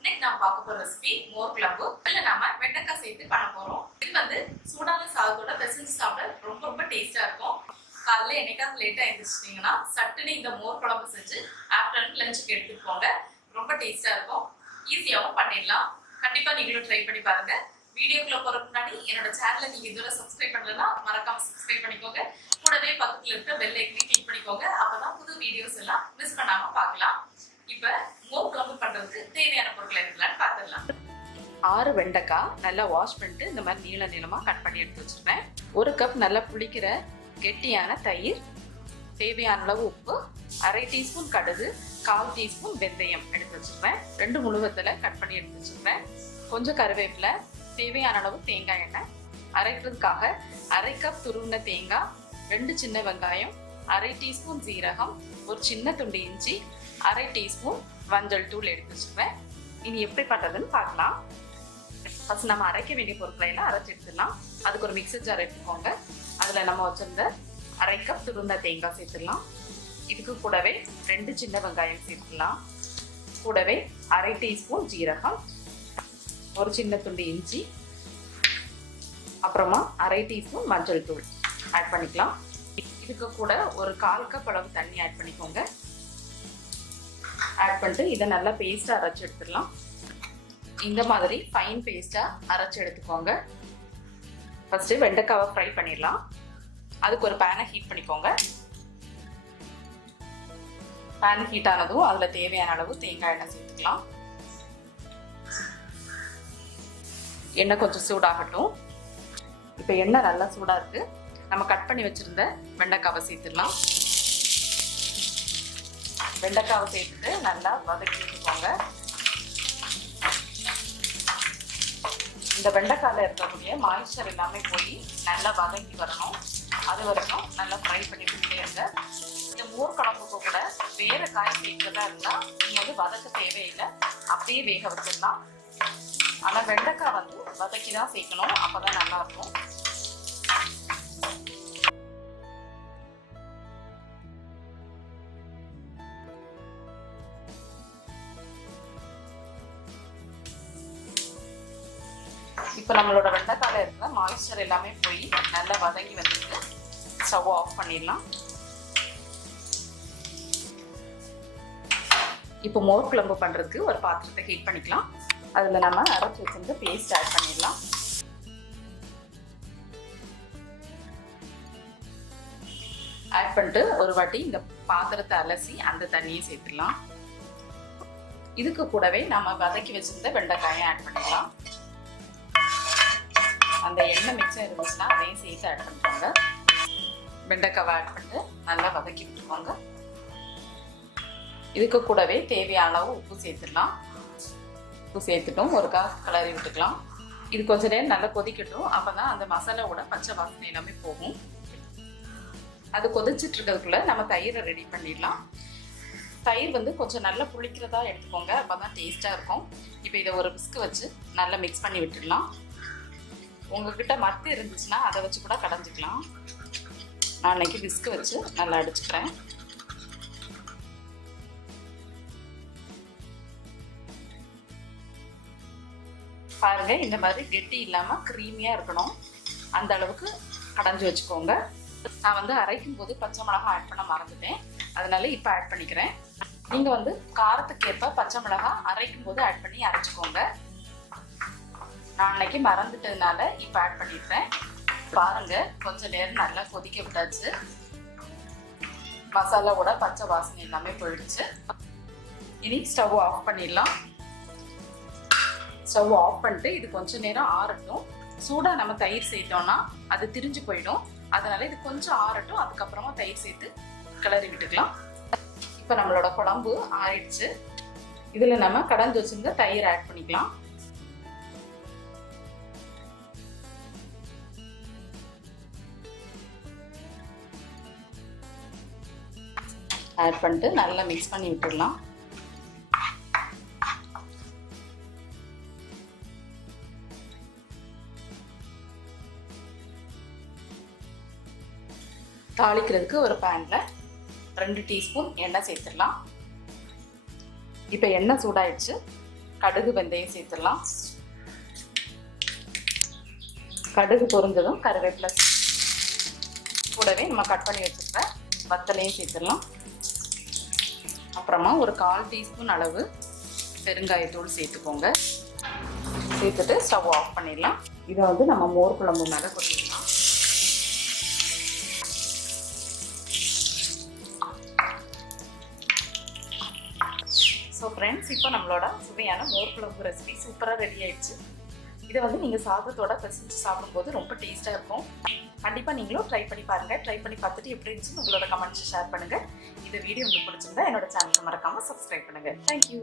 இன்னைக்கு நான் பார்க்க போற ரெசிபி மோர் குழம்பு. இதுல நாம வெண்டைக்காய் சேர்த்து பண்ண போறோம். இது வந்து சூடான சாதத்தோட பிசைஞ்சு சாப்பிட ரொம்ப ரொம்ப டேஸ்டா இருக்கும். காலைல என்னைக்காவது லேட்டா எழுந்திரிச்சிட்டீங்கன்னா சட்டுன்னு இந்த மோர் குழம்பு செஞ்சு ஆஃப்டர்நூன் லஞ்சுக்கு எடுத்துட்டு போங்க. ரொம்ப டேஸ்டா இருக்கும். ஈஸியாகவும் பண்ணிடலாம். கண்டிப்பா நீங்களும் ட்ரை பண்ணி பாருங்க. வீடியோக்குள்ள போறதுக்கு முன்னாடி என்னோட சேனலை நீங்க இதுவரை சப்ஸ்கிரைப் பண்ணலன்னா மறக்காம சப்ஸ்கிரைப் பண்ணிக்கோங்க. கூடவே பக்கத்துல இருக்க பெல் ஐக்கனை கிளிக் பண்ணிக்கோங்க. அப்பதான் புது வீடியோஸ் எல்லாம் மிஸ் பண்ணாம பார்க்கலாம். இப்ப மோர் குழம்பு பண்றதுக்கு தேவையான பொருட்கள் என்னன்னு பார்த்துடலாம். 6 வெண்டைக்காய் நல்லா வாஷ் பண்ணிட்டு இந்த மாதிரி நீள நீளமா கட் பண்ணி எடுத்து வச்சிருக்கேன். 1 கப் நல்லா புளிக்கிற கெட்டியான தயிர், தேவையான அளவு உப்பு, 1/2 டீஸ்பூன் கடுகு, 1/4 டீஸ்பூன் வெந்தயம் எடுத்து வச்சிருக்கேன். 2 முழுவத்தலை கட் பண்ணி எடுத்து வச்சிருக்கேன். கொஞ்சம் கருவேப்பிலை, தேவையான அளவு தேங்காய் எண்ணெய், அரைக்கிறதுக்காக 1/2 கப் துருவின தேங்காய், 2 சின்ன வெங்காயம், 1/2 டீஸ்பூன் ஜீரகம், ஒரு சின்ன துண்டு இஞ்சி, 1/2 டீஸ்பூன் மஞ்சள் தூள் எடுத்து வச்சுருவேன். இனி எப்படி பண்ணுறதுன்னு பார்க்கலாம். ஃபர்ஸ்ட் நம்ம அரைக்க வேண்டிய பொருட்களை எல்லாம் அரைச்சி எடுத்துடலாம். அதுக்கு ஒரு மிக்சர் ஜார் எடுத்துக்கோங்க. அதில் நம்ம வச்சிருந்த 1/2 கப் துருந்த தேங்காய் சேர்த்துடலாம். இதுக்கு கூடவே 2 சின்ன வெங்காயம் சேர்த்துடலாம். கூடவே 1/2 டீஸ்பூன் ஜீரகம், ஒரு சின்ன துண்டு இஞ்சி, அப்புறமா 1/2 டீஸ்பூன் மஞ்சள் தூள் ஆட் பண்ணிக்கலாம். இதுக்கு கூட ஒரு 1/4 கப் அளவு தண்ணி ஆட் பண்ணிக்கோங்க. ஆட் பண்ணிட்டு இதை நல்லா பேஸ்டா அரைச்சி எடுத்துடலாம். இந்த மாதிரி ஃபைன் பேஸ்டா அரைச்சி எடுத்துக்கோங்க. ஃபர்ஸ்ட் வெண்டைக்காவை ஃப்ரை பண்ணிடலாம். அதுக்கு ஒரு பேனை ஹீட் பண்ணிக்கோங்க. பேன் ஹீட் ஆனதும் அதுல தேவையான அளவு தேங்காய் எண்ணெய் சேர்த்துக்கலாம். எண்ணெய் கொஞ்சம் சூடாகட்டும். இப்போ எண்ணெய் நல்லா சூடா இருக்கு. நம்ம கட் பண்ணி வச்சிருந்த வெண்டைக்காவை சேர்த்துடலாம். வெண்டைக்காவை சேர்த்துட்டு நல்லா வதக்கி வச்சுக்கோங்க. இந்த வெண்டைக்காயில் இருக்கக்கூடிய மாய்ஸ்சர் எல்லாமே போய் நல்லா வதங்கி வரணும். அது வரைக்கும் நல்லா ஃப்ரை பண்ணி விட்டுட்டே. இந்த மோர் குழம்புக்கு கூட வேற காய் சேர்க்கிறதா இருந்தால் நீங்கள் வந்து வதக்க தேவையில்லை, அப்படியே வேக வச்சிடலாம். ஆனால் வெண்டைக்காய் வந்து வதக்கி தான் சேர்க்கணும், அப்போதான் நல்லா இருக்கும். இப்போ நம்மளோட வெண்டைக்காயில் இருக்கிற மாய்ஸ்சர் எல்லாமே போய் நல்லா வதங்கி வந்துட்டு ஸ்டவ் ஆஃப் பண்ணிடலாம். இப்போ மோர் குழம்பு பண்ணுறதுக்கு ஒரு பாத்திரத்தை ஹீட் பண்ணிக்கலாம். அதில் நம்ம அரைச்சி வச்சிருந்து பேஸ்ட் ஆட் பண்ணிடலாம். ஆட் பண்ணிட்டு ஒரு வாட்டி இந்த பாத்திரத்தை அலசி அந்த தண்ணியை சேர்த்துடலாம். இதுக்கு கூடவே நம்ம வதக்கி வச்சிருந்த வெண்டைக்காயை ஆட் பண்ணிடலாம். அந்த எண்ணெய் மிச்சம் இருந்துச்சுன்னா அதையும் சேர்த்து ஆட் பண்ணிக்கோங்க. வெண்டைக்காவை ஆட் பண்ணிட்டு நல்லா வதக்கி விட்டுக்கோங்க. இதுக்கு கூடவே தேவையான அளவு உப்பு சேர்த்துடலாம். உப்பு சேர்த்துட்டும் ஒரு கிளறி விட்டுக்கலாம். இது கொஞ்ச நேரம் நல்லா கொதிக்கட்டும். அப்போதான் அந்த மசாலாவோட பச்சை வாசனை எல்லாமே போகும். அது கொதிச்சுட்டு இருக்கிறதுக்குள்ள நம்ம தயிரை ரெடி பண்ணிடலாம். தயிர் வந்து கொஞ்சம் நல்லா புளிக்கிறதா எடுத்துக்கோங்க, அப்போதான் டேஸ்ட்டாக இருக்கும். இப்போ இதை ஒரு விஸ்க் வச்சு நல்லா மிக்ஸ் பண்ணி விட்டுடலாம். உங்ககிட்ட மத்து இருந்துச்சுன்னா அதை வச்சு கூட கடைஞ்சிக்கலாம். நான் இன்னைக்கு விஸ்க் வச்சு நல்லா அடிச்சுக்கிறேன். பாருங்க, இந்த மாதிரி கெட்டி இல்லாம கிரீமியா இருக்கணும். அந்த அளவுக்கு கடைஞ்சி வச்சுக்கோங்க. நான் வந்து அரைக்கும் போது பச்சை மிளகாய் ஆட் பண்ண மறந்துட்டேன், அதனால இப்ப ஆட் பண்ணிக்கிறேன். நீங்க வந்து காரத்துக்கு ஏற்ப பச்சை மிளகாய் அரைக்கும் போது ஆட் பண்ணி அரைச்சுக்கோங்க. நான் அன்னைக்கு மறந்துட்டதுனால இப்ப ஆட் பண்ணிடுறேன். பாருங்க, கொஞ்ச நேரம் நல்லா கொதிக்க விட்டாச்சு. மசாலாவோட பச்சை வாசனை எல்லாமே போயிடுச்சு. இனி ஸ்டவ் ஆஃப் பண்ணிடலாம். ஸ்டவ் ஆஃப் பண்ணிட்டு இது கொஞ்ச நேரம் ஆறட்டும். சூடா நம்ம தயிர் சேர்த்தோம்னா அது திரிஞ்சு போயிடும். அதனால இது கொஞ்சம் ஆறட்டும். அதுக்கப்புறமா தயிர் சேர்த்து கிளறி விட்டுக்கலாம். இப்ப நம்மளோட குழம்பு ஆயிடுச்சு. இதுல நம்ம கடைஞ்சி வச்சிருந்த தயிர் ஆட் பண்ணிக்கலாம். ஆட் பண்ணிட்டு நல்லா மிக்ஸ் பண்ணி விட்டுடலாம். தாளிக்கிறதுக்கு ஒரு பேன்ல 2 டீஸ்பூன் எண்ணெய் சேர்த்துடலாம். இப்போ எண்ணெய் சூடாயிடுச்சு. கடுகு வெந்தயம் சேர்த்துடலாம். கடுகு பொரிஞ்சதும் கருவேப்பிலை, கூடவே நம்ம கட் பண்ணி வச்சுருக்க வத்தலையும் சேர்த்துடலாம். அப்புறமா ஒரு 1/4 டீஸ்பூன் அளவு பெருங்காயத்தூள் சேர்த்துக்கோங்க. சேர்த்துட்டு ஸ்டவ் ஆஃப் பண்ணிடலாம். இதை வந்து நம்ம மோர் குழம்பு மேலே கொட்டிடலாம். ஸோ ஃப்ரெண்ட்ஸ், இப்போ நம்மளோட சுவையான மோர் குழம்பு ரெசிபி சூப்பராக ரெடி ஆயிடுச்சு. இதை வந்து நீங்கள் சாதத்தோட பிசைஞ்சு சாப்பிடும்போது ரொம்ப டேஸ்ட்டாக இருக்கும். கண்டிப்பாக நீங்களும் ட்ரை பண்ணி பாருங்கள். ட்ரை பண்ணி பார்த்துட்டு எப்படி இருந்துச்சுன்னு உங்களோட கமெண்ட்ஸ் ஷேர் பண்ணுங்கள். இந்த வீடியோ உங்களுக்கு பிடிச்சிருந்தா என்னோட சேனலுக்கு மறக்காமல் சப்ஸ்கிரைப் பண்ணுங்கள். தேங்க்யூ.